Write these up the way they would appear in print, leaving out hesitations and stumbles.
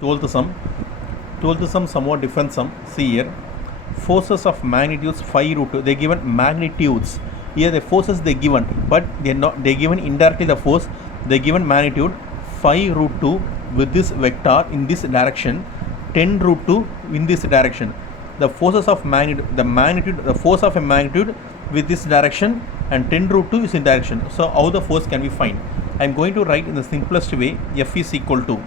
12th sum. 12th sum somewhat different sum. See here, forces of magnitudes 5 root 2. They given magnitudes. Here the forces they given, but they are not. They given indirectly the force. They given magnitude 5 root 2 with this vector in this direction, 10 root 2 in this direction. The forces of magnitude, the force of a magnitude with this direction and 10 root 2 is in direction. So how the force can we find? I am going to write in the simplest way. F is equal to,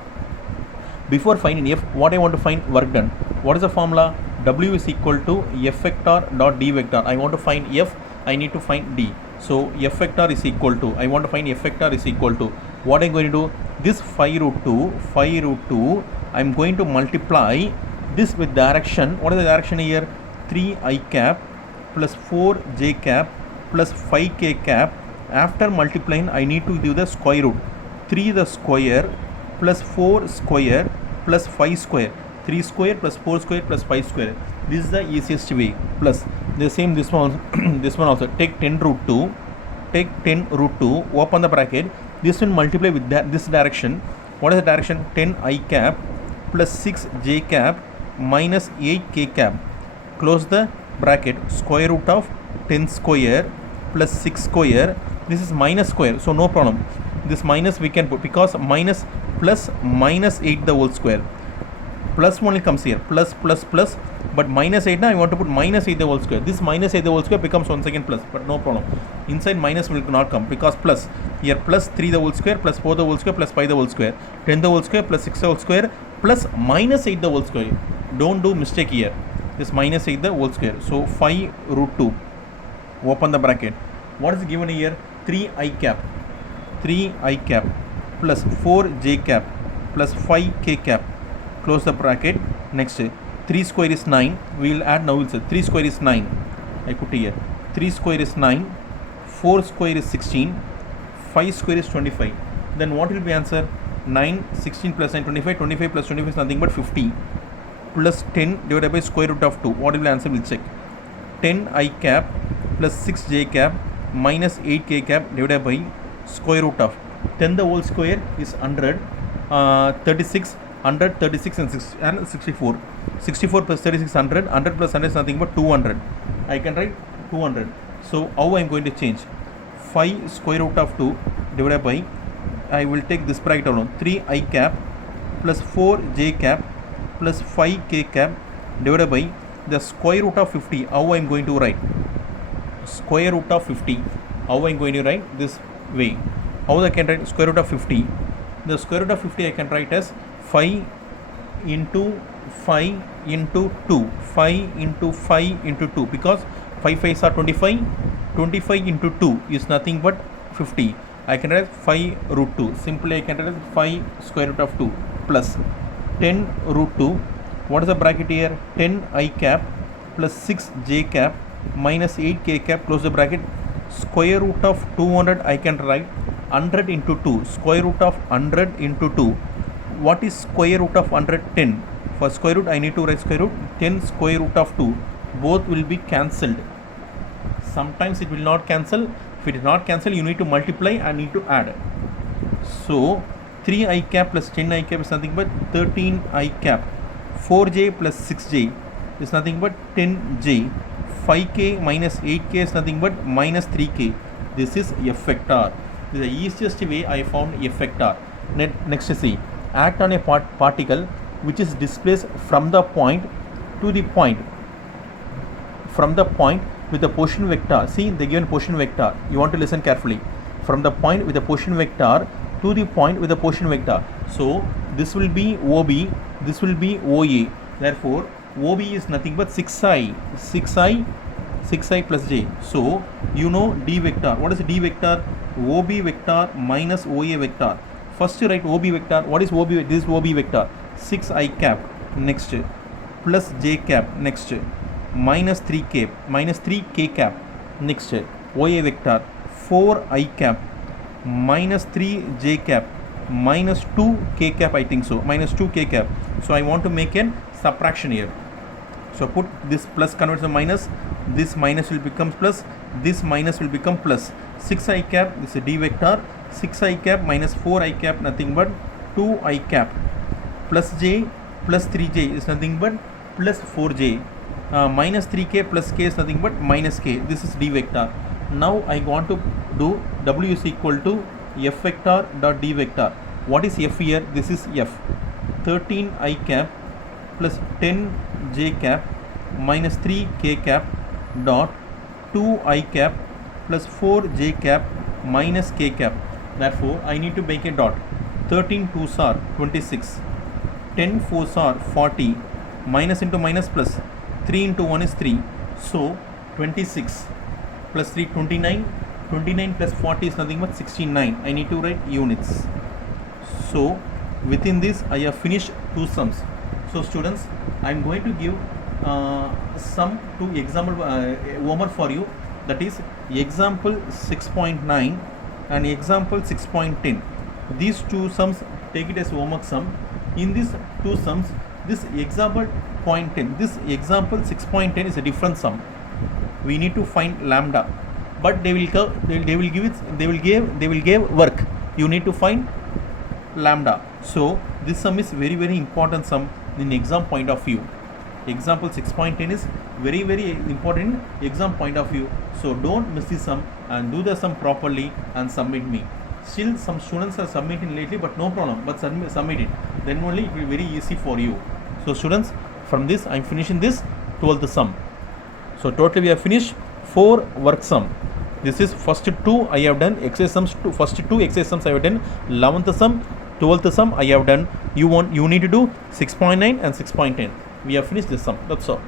before finding F, what I want to find work done. What is the formula? W is equal to F vector dot D vector. I want to find F, I need to find D. So F vector is equal to, I want to find F vector is equal to, what I'm going to do, this 5 root 2, I'm going to multiply this with direction. What is the direction here? 3I cap plus 4J cap plus 5K cap. After multiplying, I need to do the square root. 3 the square plus 4 square plus 5 square. 3 square plus 4 square plus 5 square. This is the easiest way. Plus the same this one this one also. Take 10 root 2. Take 10 root 2. Open the bracket. This will multiply with this direction. What is the direction? 10I cap plus 6J cap minus 8K cap. Close the bracket. Square root of 10 square plus 6 square. This is minus square, so no problem. This minus we can put, because minus plus minus 8 the whole square. Plus only comes here, plus, but minus 8 now I want to put minus 8 the whole square. This minus 8 the whole square becomes once again plus, but no problem. Inside minus will not come, because plus, here plus 3 the whole square, plus 4 the whole square, plus 5 the whole square, 10 the whole square, plus 6 the whole square, plus minus 8 the whole square. Don't do mistake here. This minus 8 the whole square. So 5 root 2. Open the bracket. What is given here? 3I cap plus 4J cap plus 5K cap. Close the bracket. Next, 3 square is 9. We will add now. We'll say 3 square is 9. I put here 3 square is 9, 4 square is 16, 5 square is 25. Then what will be answer? 9, 16 plus 9, 25. 25 plus 25 is nothing but 50. Plus 10 divided by square root of 2. What will be answer? We'll check. 10I cap plus 6J cap minus 8K cap divided by square root of 10 the whole square is 100, 36, 100, 36 and 64. 64 plus 36, 100. 100 plus 100 is nothing but 200. I can write 200. So how I am going to change? 5 square root of 2 divided by, I will take this bracket alone, 3I cap plus 4J cap plus 5K cap divided by the square root of 50. How I am going to write? Square root of 50. How I am going to write? This way. How I can write square root of 50? The square root of 50 I can write as 5 into 5 into 2. 5 into 5 into 2. Because 5 5s are 25. 25 into 2 is nothing but 50. I can write 5 root 2. Simply I can write 5 square root of 2 plus 10 root 2. What is the bracket here? 10I cap plus 6J cap minus 8K cap. Close the bracket. Square root of 200 I can write 100 into 2. Square root of 100 into 2. What is square root of 100? 10. For square root I need to write square root 10 square root of 2. Both will be cancelled. Sometimes it will not cancel. If it is not cancel, you need to multiply and need to add. So 3I cap plus 10I cap is nothing but 13I cap. 4J plus 6J is nothing but 10J. 5K minus 8K is nothing but minus 3K. This is F vector. This is the easiest way I found F vector. Next, see, act on a particle which is displaced from the point to the point. From the point with the position vector. See the given position vector. You want to listen carefully. From the point with the position vector to the point with the position vector. So this will be OB. This will be OA. Therefore, OB is nothing but 6i plus j. So you know D vector. What is D vector? OB vector minus OA vector. First you write OB vector. What is OB? This is OB vector. 6i cap. Next plus j cap. Next minus 3k cap. Next OA vector 4i cap minus 3j cap minus 2k cap. I think so. Minus 2k cap. So I want to make a subtraction here. So put this plus converts to minus, this minus will become plus, this minus will become plus. 6i cap, this is D vector, 6i cap minus 4i cap, nothing but 2i cap. plus j plus 3j is nothing but plus 4j. Minus 3k plus k is nothing but minus k. This is d vector. Now I want to do w is equal to f vector dot d vector. What is f here? This is f. 13 I cap plus 10 j cap minus 3 k cap dot 2 I cap plus 4 j cap minus k cap. Therefore, I need to make a dot. 13 2s are 26. 10 4s are 40. Minus into minus plus. 3 into 1 is 3. So, 26 plus 3 29. 29 plus 40 is nothing but 69. I need to write units. So, within this I have finished two sums. So, students, I am going to give some two example homework for you, that is example 6.9 and example 6.10. These two sums, take it as homework sum. In these two sums, this example 0.10, this example 6.10 is a different sum. We need to find lambda, but they will give work. You need to find lambda. So this sum is very, very important sum in exam point of view. Example 6.10 is very, very important exam point of view. So don't miss this sum and do the sum properly and submit me. Still some students are submitting lately, but no problem, but submit it, then only it will be very easy for you. So students, from this I am finishing this 12th sum. So totally we have finished 4 work sum. This is first two I have done exercise sums, first two exercise sums I have done. 11th sum, 12th sum I have done. You need to do 6.9 and 6.10. We have finished this sum. That's all.